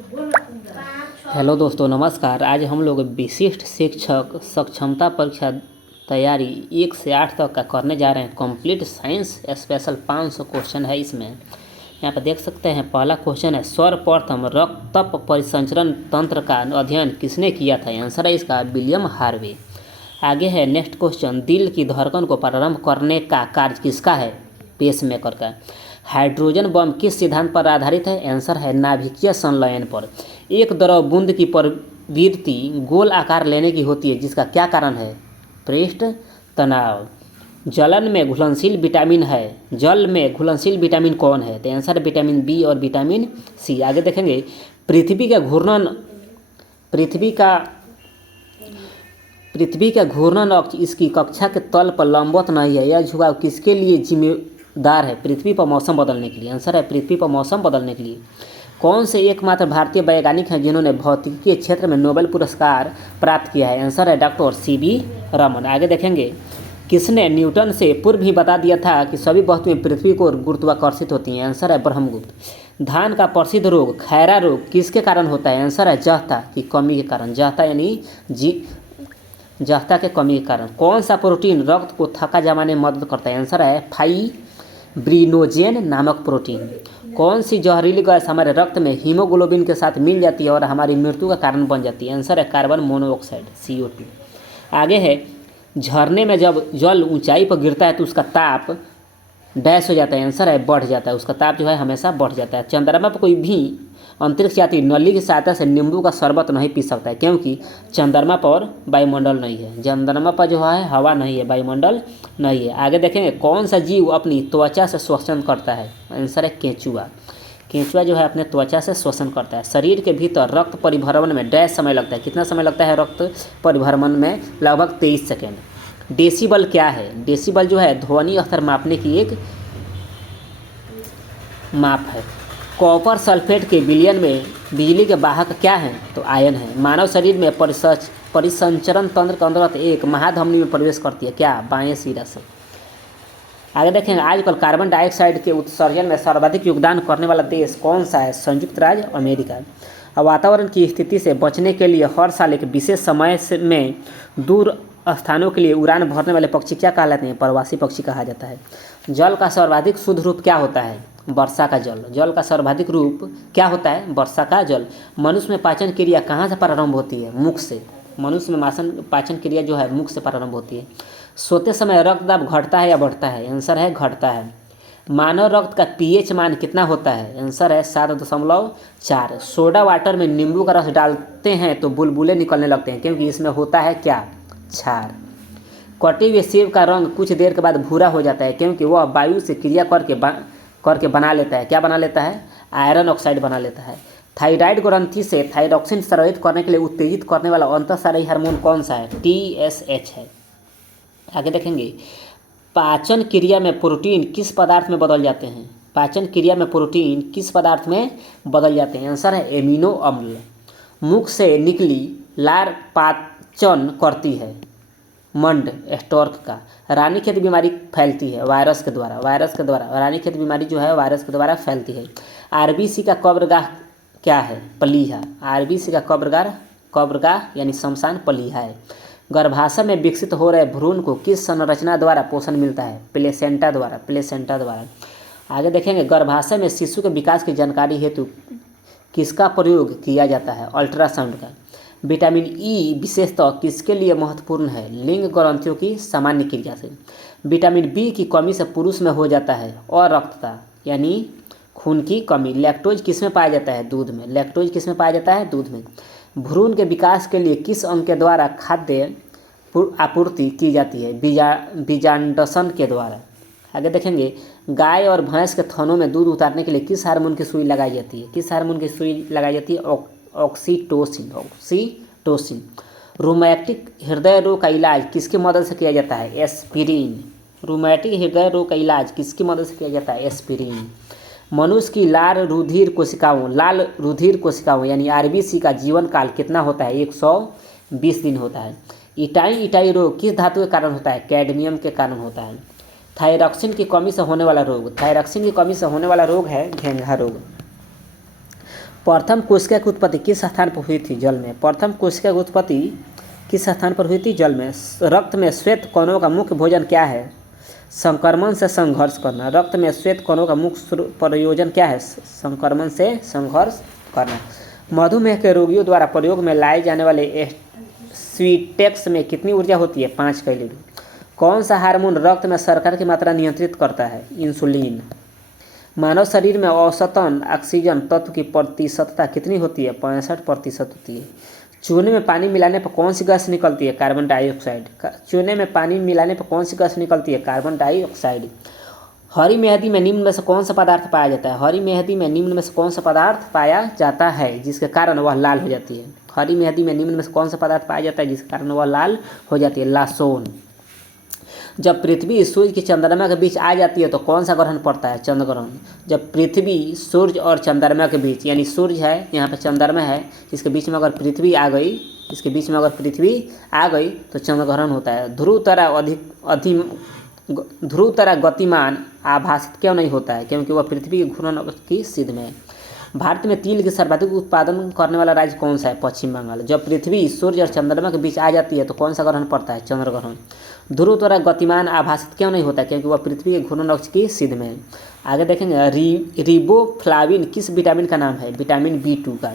Hello दोस्तों, नमस्कार। आज हम लोग विशिष्ट शिक्षक सक्षमता परीक्षा तैयारी 1 से 8 तक का करने जा रहे हैं। कंप्लीट साइंस स्पेशल 500 क्वेश्चन है इसमें। यहाँ पर देख सकते हैं, पहला क्वेश्चन है, सर्वप्रथम रक्त परिसंचरण तंत्र का अध्ययन किसने किया था? आंसर है इसका विलियम हार्वे। आगे है नेक्स्ट क्वेश्चन, दिल की धड़कन को प्रारंभ करने का कार्य किसका है? पेसमेकर का। हाइड्रोजन बम किस सिद्धांत पर आधारित है? आंसर है नाभिकीय संलयन पर। एक द्रव बूंद की प्रवृत्ति गोल आकार लेने की होती है, जिसका क्या कारण है? पृष्ठ तनाव। जलन में घुलनशील विटामिन है, जल में घुलनशील विटामिन कौन है? तो आंसर है विटामिन बी और विटामिन सी। आगे देखेंगे, पृथ्वी का घूर्णन अक्ष इसकी कक्षा के तल पर लंबवत नहीं है। यह झुकाव किसके लिए जिम्मेदार है? पृथ्वी पर मौसम बदलने के लिए। आंसर है पृथ्वी पर मौसम बदलने के लिए। कौन से एकमात्र भारतीय वैज्ञानिक हैं जिन्होंने भौतिकी के क्षेत्र में नोबेल पुरस्कार प्राप्त किया है? आंसर है डॉक्टर सीवी रमन। आगे देखेंगे, किसने न्यूटन से पूर्व ही बता दिया था कि सभी वस्तुएं पृथ्वी को गुरुत्वाकर्षित होती हैं? आंसर है ब्रह्मगुप्त। धान का प्रसिद्ध रोग खैरा रोग किसके कारण होता है? आंसर है जस्ता की कमी के कारण। जस्ता यानी जस्ता के कमी के कारण। कौन सा प्रोटीन रक्त को थक्का जमाने में मदद करता है? आंसर है फाइब्रिनोजेन नामक प्रोटीन। कौन सी जहरीली गैस हमारे रक्त में हीमोग्लोबिन के साथ मिल जाती है और हमारी मृत्यु का कारण बन जाती है? आंसर है कार्बन मोनोऑक्साइड CO2। आगे है, झरने में जब जल ऊंचाई पर गिरता है तो उसका ताप डैश हो जाता है। आंसर है बढ़ जाता है, उसका ताप जो है हमेशा बढ़ जाता है। चंद्रमा पर कोई भी अंतरिक्ष यात्री नली की सहायता से नींबू का शरबत नहीं पी सकता है, क्योंकि चंद्रमा पर वायुमंडल नहीं है। चंद्रमा पर जो है हवा नहीं है, वायुमंडल नहीं है। आगे देखेंगे, कौन सा जीव अपनी त्वचा से श्वसन करता है? आंसर है केंचुआ। केंचुआ जो है अपने त्वचा से श्वसन करता है। शरीर के भीतर रक्त परिभ्रमण में डैश समय लगता है। कितना समय लगता है रक्त परिभ्रमण में? लगभग 23 सेकेंड। डेसिबल क्या है? डेसिबल जो है ध्वनि स्तर मापने की एक माप है। कॉपर सल्फेट के विलयन में बिजली के वाहक क्या हैं? तो आयन है। मानव शरीर में परिसंचरण तंत्र के अंतर्गत एक महाधमनी में प्रवेश करती है, क्या? बाएं सिरा से। आगे देखेंगे, आजकल कार्बन डाइऑक्साइड के उत्सर्जन में सर्वाधिक योगदान करने वाला देश कौन सा है? संयुक्त राज्य अमेरिका। वातावरण की स्थिति से बचने के लिए हर साल एक विशेष समय में दूर स्थानों के लिए उड़ान भरने वाले पक्षी क्या कहलाते हैं? प्रवासी पक्षी कहा जाता है। जल का सर्वाधिक शुद्ध रूप क्या होता है? वर्षा का जल। जल का सर्वाधिक रूप क्या होता है? वर्षा का जल। मनुष्य में पाचन क्रिया कहाँ से प्रारंभ होती है? मुख से। मनुष्य में पाचन क्रिया जो है मुख से प्रारंभ होती है। सोते समय रक्त दाब घटता है या बढ़ता है? आंसर है घटता है। मानव रक्त का pH मान कितना होता है? आंसर है 7.4। सोडा वाटर में नींबू का रस डालते हैं तो बुलबुले निकलने लगते हैं, क्योंकि इसमें होता है क्या? क्षार। कटे हुए सेब का रंग कुछ देर के बाद भूरा हो जाता है, क्योंकि वह वायु से क्रिया करके बना लेता है। क्या बना लेता है? आयरन ऑक्साइड बना लेता है। थायराइड ग्रंथि से थायरॉक्सिन स्रावित करने के लिए उत्तेजित करने वाला अंतःस्रावी हार्मोन कौन सा है? TSH है। आगे देखेंगे, पाचन क्रिया में प्रोटीन किस पदार्थ में बदल जाते हैं? पाचन क्रिया में प्रोटीन किस पदार्थ में बदल जाते हैं? आंसर है एमिनो अम्ल। मुख से निकली लार पाचन करती है मंड स्टोर्क का। रानीखेत बीमारी फैलती है वायरस के द्वारा। रानीखेत बीमारी जो है वायरस के द्वारा फैलती है। आरबीसी का कब्रगाह क्या है? प्लीहा। आरबीसी का कब्रगाह यानी शमशान प्लीहा है। गर्भाशय में विकसित हो रहे भ्रूण को किस संरचना द्वारा पोषण मिलता है? प्लेसेंटा द्वारा। आगे देखेंगे, गर्भाशय में शिशु के विकास की जानकारी हेतु किसका प्रयोग किया जाता है? अल्ट्रासाउंड का। विटामिन ई विशेषतः किसके लिए महत्वपूर्ण है? लिंग ग्रंथियों की सामान्य क्रिया से। विटामिन बी की कमी से पुरुष में हो जाता है अरक्तता यानी खून की कमी। लैक्टोज किसमें पाया जाता है? दूध में। भ्रूण के विकास के लिए किस अंग के द्वारा खाद्य आपूर्ति की जाती है? बीजांडसन के द्वारा। आगे देखेंगे, गाय और भैंस के थनों में दूध उतारने के लिए किस हार्मोन की सुई लगाई जाती है? ऑक्सीटोसिन। रोमैटिक हृदय रोग का इलाज किसकी मदद से किया जाता है? एस्पिरिन। मनुष्य की लाल रुधिर कोशिकाओं यानी आरबीसी का जीवन काल कितना होता है? 120 दिन होता है। इटाई रोग किस धातु के कारण होता है? कैडमियम के कारण होता है। थायरॉक्सिन की कमी से होने वाला रोग है घेंघा रोग। प्रथम कोशिका की उत्पत्ति किस स्थान पर हुई थी? जल में। प्रथम कोशिका की उत्पत्ति किस स्थान पर हुई थी? जल में। रक्त में श्वेत कणों का मुख्य भोजन क्या है? संक्रमण से संघर्ष करना। रक्त में श्वेत कणों का मुख्य प्रयोजन क्या है? संक्रमण से संघर्ष करना। मधुमेह के रोगियों द्वारा प्रयोग में लाए जाने वाले स्वीटेक्स में कितनी ऊर्जा होती है? 5 कैलोरी। कौन सा हार्मोन रक्त में शर्करा की मात्रा नियंत्रित करता है? इंसुलिन। मानव शरीर में औसतन ऑक्सीजन तत्व की प्रतिशतता कितनी होती है? 65% होती है। चूने में पानी मिलाने पर कौन सी गैस निकलती है? Carbon dioxide. चूने में पानी मिलाने पर कौन सी गैस निकलती है? Carbon dioxide. हरी मेहंदी में निम्न में से कौन सा पदार्थ पाया जाता है? हरी मेहंदी में निम्न में से कौन सा पदार्थ पाया जाता है जिसके कारण वह लाल हो जाती है? हरी मेहंदी में निम्न में से कौन सा पदार्थ पाया जाता है जिसके कारण वह लाल हो जाती है? लासोन। जब पृथ्वी सूर्य की चंद्रमा के बीच आ जाती है तो कौन सा ग्रहण पड़ता है? चंद्र ग्रहण। जब पृथ्वी सूर्य और चंद्रमा के बीच, यानी सूर्य है यहाँ पे, चंद्रमा है, इसके बीच में अगर पृथ्वी आ गई, तो चंद्र ग्रहण होता है। ध्रुव तारा गतिमान आभासित क्यों नहीं होता है? क्योंकि वह पृथ्वी के घूर्णन की सिद्ध में है। भारत में तिल की सर्वाधिक उत्पादन करने वाला राज्य कौन सा है? पश्चिम बंगाल। जब पृथ्वी सूर्य और चंद्रमा के बीच आ जाती है तो कौन सा ग्रहण पड़ता है? चंद्र ग्रहण। ध्रुव तारा गतिमान आभासित क्यों नहीं होता? क्योंकि वह पृथ्वी के घूर्णन अक्ष की सिद्ध में है। आगे देखेंगे, रिबोफ्लाविन किस विटामिन का नाम है? विटामिन B2 का।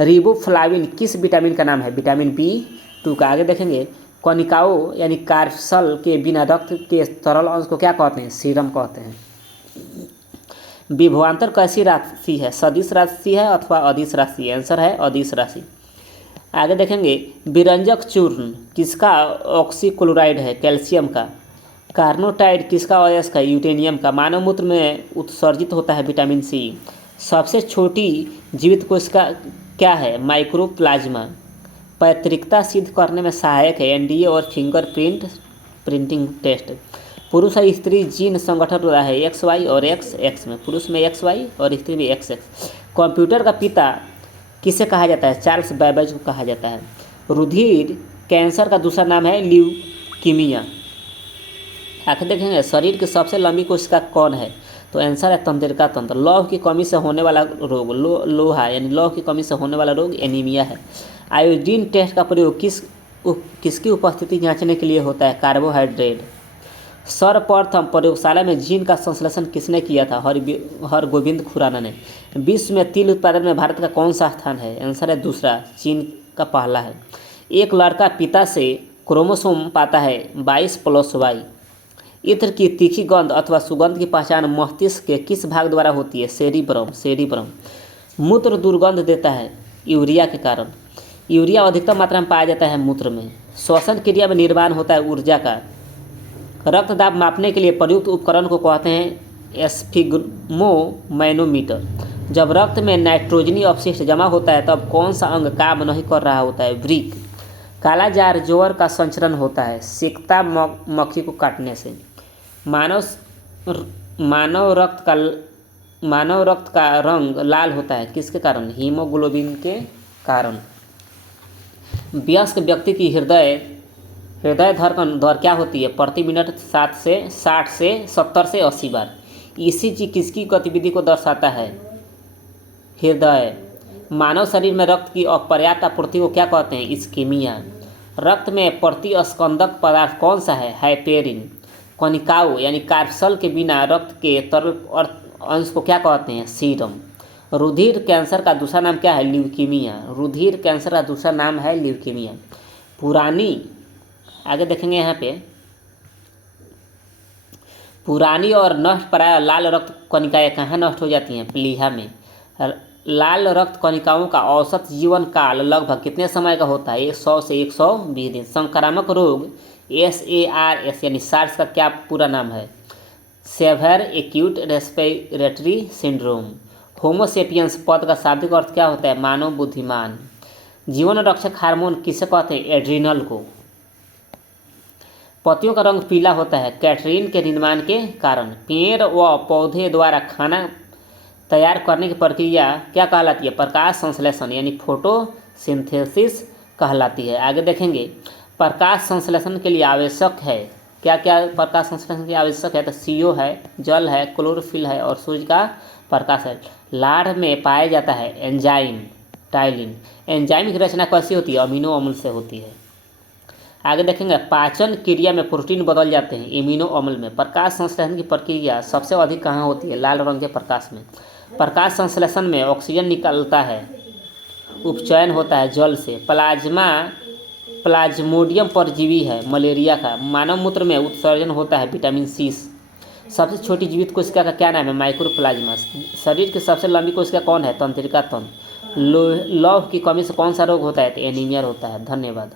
रिबोफ्लाविन किस विटामिन का नाम है? विटामिन B2 का। आगे देखेंगे, कनिकाओं यानी कार्पसल के बिना रक्त के तरल अंश को क्या कहते हैं? सीरम कहते हैं। विभवांतर कैसी राशि है? सदिश राशि है अथवा अदिश राशि? आंसर है अदिश राशि। आगे देखेंगे, विरंजक चूर्ण किसका ऑक्सीक्लोराइड है? कैल्शियम का। कार्नोटाइड किसका अयस्क है? यूटेनियम का। मानव मूत्र में उत्सर्जित होता है विटामिन C। सबसे छोटी जीवित कोशिका क्या है? माइक्रोप्लाज्मा। पैतृकता सिद्ध करने में सहायक है NDA और प्रिंटिंग टेस्ट। पुरुष और स्त्री जीन संगठन रहा है XY और XX में। पुरुष में XY और स्त्री में XX। कंप्यूटर का पिता किसे कहा जाता है? चार्ल्स बैबेज को कहा जाता है। रुधिर कैंसर का दूसरा नाम है ल्यूकीमिया। आखिर देखेंगे, शरीर की सबसे लंबी कोशिका कौन है? तो आंसर है तंत्रिका तंत्र। लौह की कमी से होने वाला रोग, लोहा यानी लौह की कमी से होने वाला रोग एनीमिया है। आयोडीन टेस्ट का प्रयोग किसकी उपस्थिति जांचने के लिए होता है? कार्बोहाइड्रेट। सर्वप्रथम प्रयोगशाला में जीन का संश्लेषण किसने किया था? हरगोविंद खुराना ने। विश्व में तिल उत्पादन में भारत का कौन सा स्थान है? आंसर है दूसरा, चीन का पहला है। एक लड़का पिता से क्रोमोसोम पाता है 22+Y। इत्र की तीखी गंध अथवा सुगंध की पहचान मस्तिष्क के किस भाग द्वारा होती है? सेरिब्रम। मूत्र दुर्गंध देता है यूरिया के कारण। यूरिया अधिकतम मात्रा में पाया जाता है मूत्र में। श्वसन क्रिया में निर्माण होता है ऊर्जा का। रक्तदाब मापने के लिए प्रयुक्त उपकरण को कहते हैं स्फिग्मोमैनोमीटर। जब रक्त में नाइट्रोजनी अपशिष्ट जमा होता है तब कौन सा अंग काम नहीं कर रहा होता है? वृक्क। काला जार जोहर का संचरण होता है सिकता मक्खी को काटने से। मानव रक्त का रंग लाल होता है किसके कारण? हीमोग्लोबिन के कारण। वयस्क व्यक्ति की हृदय धड़कन दर क्या होती है? प्रति मिनट 60 से 80 बार। ECG किसकी गतिविधि को दर्शाता है? हृदय। मानव शरीर में रक्त की अपर्याप्त आपूर्ति को क्या कहते हैं? इस्कीमिया। रक्त में प्रतिस्कंदक पदार्थ कौन सा है? हाइपेरिन। कनिकाओं यानी कार्पसल के बिना रक्त के तरल अंश को क्या कहते हैं? सीरम। रुधिर कैंसर का दूसरा नाम क्या है? ल्यूकीमिया। आगे देखेंगे यहाँ पे, पुरानी और नष्ट प्राय लाल रक्त कणिकाएँ कहाँ नष्ट हो जाती हैं? प्लीहा में। लाल रक्त कणिकाओं का औसत जीवन काल लगभग कितने समय का होता है? 100 से 120 दिन। संक्रामक रोग SARS यानी सार्स का क्या पूरा नाम है? Severe acute respiratory syndrome. Homo sapiens पद का शाब्दिक अर्थ क्या होता है? मानव बुद्धिमान। जीवन रक्षक हार्मोन किसे कहते हैं? एड्रिनल को। पत्तियों का रंग पीला होता है कैटरीन के निर्माण के कारण। पेड़ व पौधे द्वारा खाना तैयार करने की प्रक्रिया क्या कहलाती है? प्रकाश संश्लेषण यानी फोटोसिंथेसिस कहलाती है। आगे देखेंगे, प्रकाश संश्लेषण के लिए आवश्यक है क्या क्या? प्रकाश संश्लेषण के लिए आवश्यक है तो CO है, जल है, क्लोरोफिल है और सूर्य का प्रकाश है। लार में पाया जाता है एंजाइम टाइलिन। एंजाइम की रचना कैसी होती है? अमीनो अम्ल से होती है। आगे देखेंगे पाचन क्रिया में प्रोटीन बदल जाते हैं इम्यूनो अम्ल में। प्रकाश संश्लेषण की प्रक्रिया सबसे अधिक कहाँ होती है? लाल रंग के प्रकाश में। प्रकाश संश्लेषण में ऑक्सीजन निकलता है, उपचयन होता है जल से। प्लाज्मा प्लाज्मोडियम परजीवी है मलेरिया का। मानव मूत्र में उत्सर्जन होता है विटामिन सी। सबसे छोटी जीवित कोशिका का क्या नाम है? माइक्रोप्लाज्मा। शरीर की सबसे लंबी कोशिका कौन है? तंत्रिका तंत्र। लौह की कमी से कौन सा रोग होता है? तो एनीमिया होता है। धन्यवाद।